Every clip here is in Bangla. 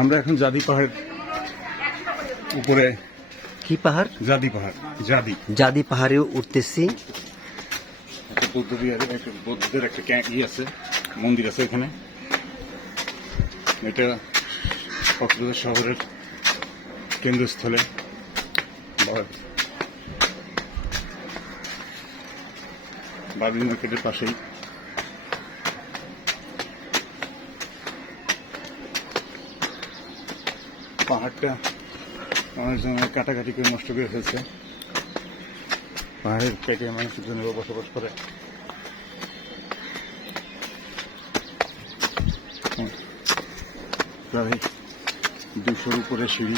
আমরা এখন জাদি পাহাড়ের উপরে। কি পাহাড়? জাদি পাহাড়। জাদি পাহাড়ে উঠতেছি। বৌদ্ধদের একটা আছে, মন্দির আছে এখানে। এটা কক্সবাজার শহরের কেন্দ্রস্থলে। বাবরি মার্কেটের পাশেই। পাহাড়টা মানুষজন কাটাকাটি করে নষ্ট করে ফেলছে। পাহাড়ের কেটে মানুষের জন্য বসবাস করে। প্রায় 200-র উপরে সিঁড়ি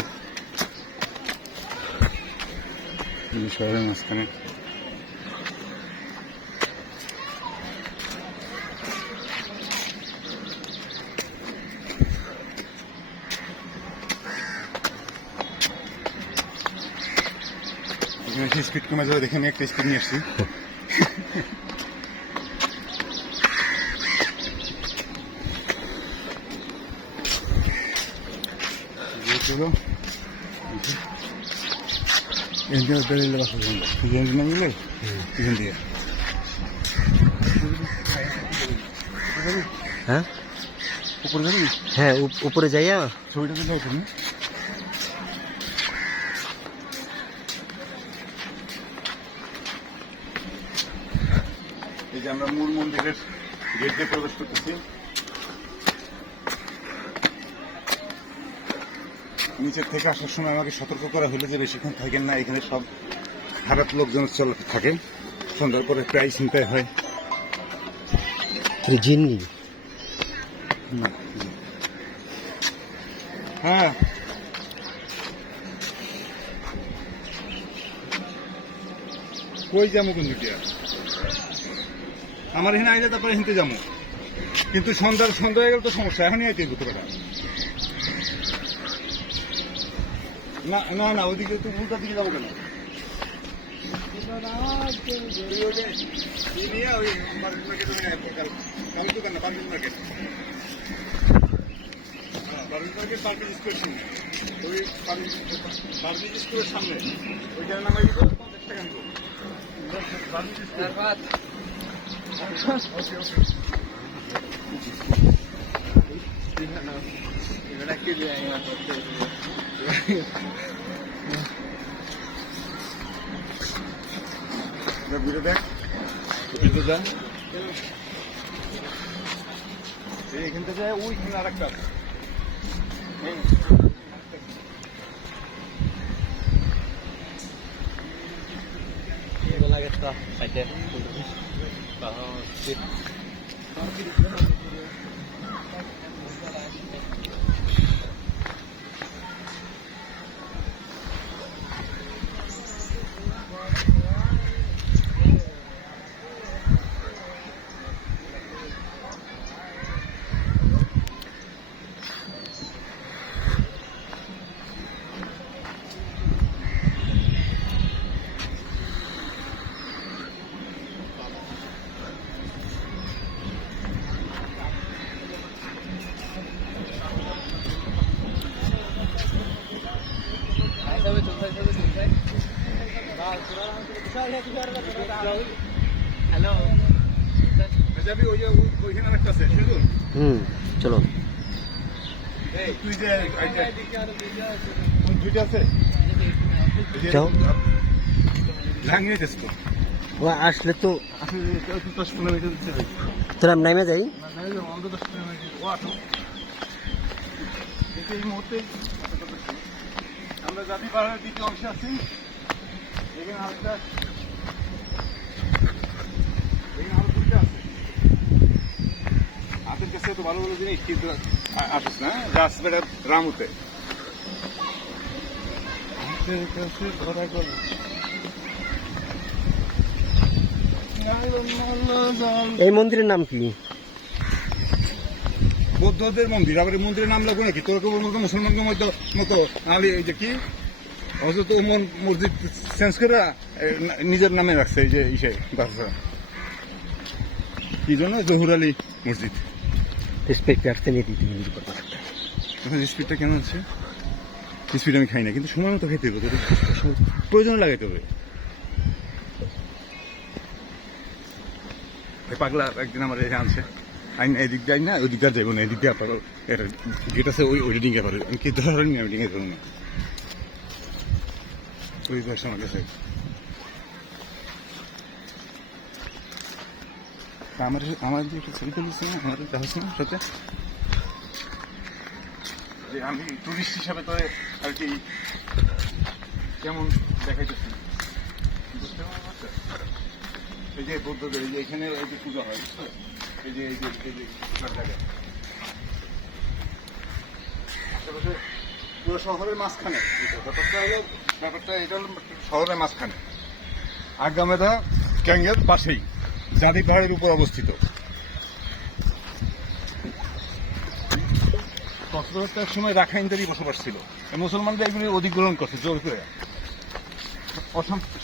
শহরের মাঝখানে। স্পিড কমে যাবে দেখে আমি একটা স্পিড নিয়ে আসছি। হ্যাঁ হ্যাঁ, উপরে যাইয়া ছবিটা তো দাও তুমি। এই যে আমরা মূল মন্দিরের গেট দিয়ে প্রবেশ করতেছি। নিচের থেকে আসার সময় আমাকে সতর্ক করা হলো যে বেশিক্ষণ থাকেন না, এখানে সব খারাপ লোকজন চলতে থাকে। সন্ধ্যার পরে প্রায় চিন্তায় হয়। জিন্নি। হ্যাঁ, কই যাবো কিন্তু আমার এখানে আইলে তারপরে হিনতে যাবো, কিন্তু সন্ধ্যা হয়ে গেল তো সমস্যা। এখনই আইতে হতে পারে না। না না, ওইদিকে তুই উল্টার দিকে যাবো কেন? স্কুলের সামনে ওইখানে নামাই দিব 50 টাকা নেবো। ঘুরে দেখ এখান থেকে ওইখানে আর একটা আছে। চলো। আসলে তো তোরা নামে যাই। এই মুহূর্তে আমরা জাতি পাহাড়ের দ্বিতীয় অংশে আছি। এখানে আরেকটা হাতের কাছে তো ভালো ভালো জিনিস, কিন্তু আসিস না রাজবেড়া রামুতে। এই মন্দিরের নাম কি? বৌদ্ধদের মন্দির। আবার এই মন্দিরের নাম লাগবে নাকি? তোর মতো মুসলমানদের মতো আলী এই যে কি হজরত ওমর মসজিদ চেঞ্জ করে নিজের নামে রাখছে। এই যে ইসে বাদশা কি জন্য জহুর আলী মসজিদ। রেসপেক্ট রাখতে নিয়ে দিতে মিনিট পর একটা এখন স্পিডটা কেন আছে? স্পিড আমি খাই না, কিন্তু সময় মতো খাইতে হবে, তোদের প্রয়োজন লাগাইতে হবে। এই পাগলা একদিন আমার এখানে আনছে, আমি এদিক যাই না, ওই দিকটা যাবো না, এদিক দিয়ে পারো এটা গেট আছে, ওই ডিঙ্গে পারো। আমি কি ধরেন আমি ডিঙ্গে ধরুন না, ওই পাশে আমার কাছে। আমার যে একটা ছবি তুলিস না, আমার দেখাস না সাথে, যে আমি টুরিস্ট হিসাবে তো আর কি কেমন দেখাইতেছি, বুঝতে পারছো? এই যে বৌদ্ধদের এই যে এখানে এই যে পূজা হয়, বুঝছো? এই যে পূজার জায়গা আশেপাশে পুরো শহরের মাঝখানে। ব্যাপারটা এটা হলো শহরের মাঝখানে, আগামেদা ক্যাঙ্গের পাশেই জাদি পাহাড়ের উপর অবস্থিত। কক্সবাজারটা এক সময় রাখাইনদেরই বসবাস ছিল, মুসলমানরা এগুলি অধিগ্রহণ করছে জোর করে,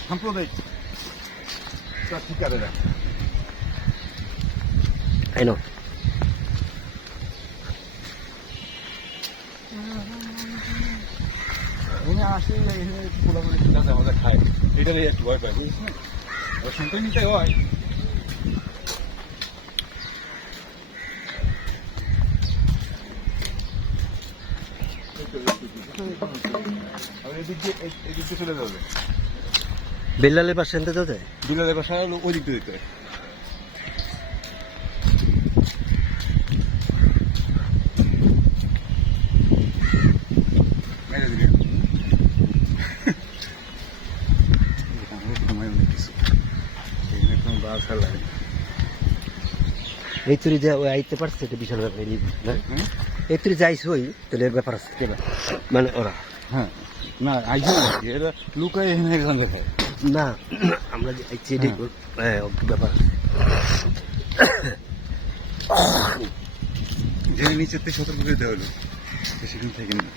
সাম্প্রদায়িক ঠিকাদারা। I know. উনি আসে এখানে পোলাপুরি খিলা আমাদের খায়, এটারই একটু ভয় পায়, বুঝিস না? শুনতে নিতে হয়। এদিক দিয়ে চলে যাবে, বেল্লালের পাশে আনতে তো যায়। বিলালের বাসা হলো ওই দিক দিয়ে দিতে হয়। এই তুই যা ওই আইতে পারছে এটা বিশাল ব্যাপার না, এই তুই যাইস ওই তাহলে ব্যাপার আছে মানে ওরা। হ্যাঁ না আইসে না, এরা লুকায় এখানে সঙ্গে খায় না, আমরা যে আইছি এটাই ব্যাপার আছে। যে নিচের থেকে সতর্ক করে দেওয়া হলো, বেশিক্ষণ থাকেন না।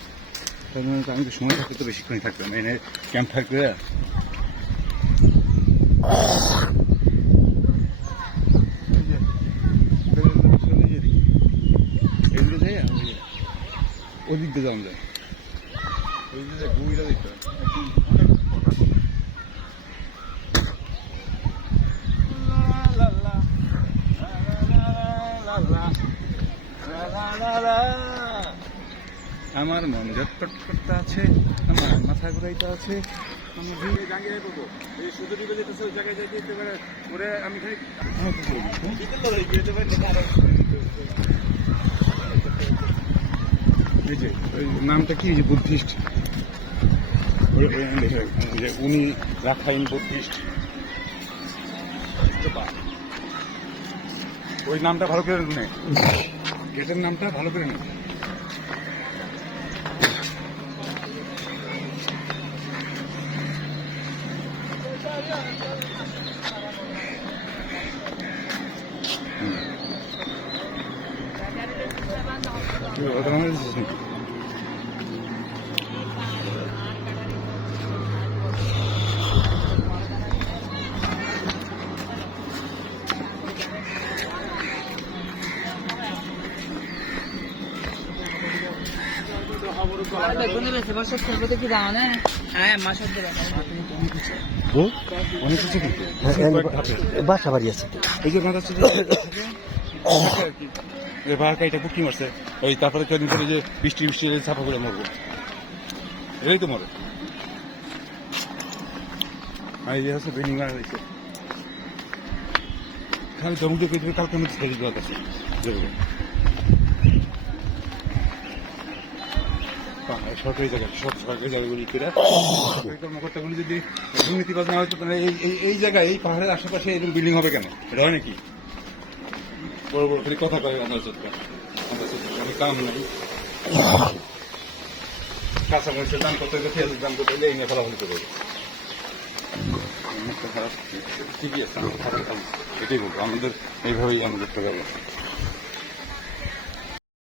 তার মানে আমি তো সময় থাকতে তো বেশিক্ষণই থাকতাম, এনে ক্যাম্প থাকবে। এগুলো যাই ওই দিক দিয়ে যাওয়া যায়, ওই দিকে গুইটা দিতে আমার মন ঝটপট করতে আছে, আমার মাথা ঘুরাইতে আছে, আমি ভিড়ে জাঙ্গিয়ে করবো। এই সুযোগ দিবে যেতেছে ওই জায়গায় যাইতে দিতে পারে, ওরে আমি খালি এই যে ওই নামটা কি, যে বুদ্ধিস্ট, উনি রাখাইন বুদ্ধিস্ট, ওই নামটা ভালো করে নে, গেটের নামটা ভালো করে নে। ওটা মনে হচ্ছে নাকি? অনেক কিছু কিন্তু বাসা বাড়ি আছে। এই যে মাথাচ্ছে যে বারকাইটা পুকি মারছে, ওই তারপরে কদিন পরে যে বৃষ্টি ছাপা করে মরবো, এটাই তো মরে। আর এই যে হচ্ছে বিল্ডিং বানা হয়েছে, খালি জমুকে পেয়ে কালকে মধ্যে ছেড়ে দেওয়া আছে। সরকারি জায়গা, সব সরকারি জায়গাগুলি করে কর্মকর্তাগুলি যদি দুর্নীতিবাজ না হয়তো, তাহলে এই জায়গায় এই পাহাড়ের আশেপাশে এরকম বিল্ডিং হবে কেন? এটা হয় নাকি? বড় বড় খালি কথা কয় আমার কাম নাই, কাঁচামরিচের দাম কত, পেঁয়াজের দাম কত, এই নিয়ে ফলাফল করে ঠিকই আছে। এটাই বলবো, আমাদের এইভাবেই আমাদের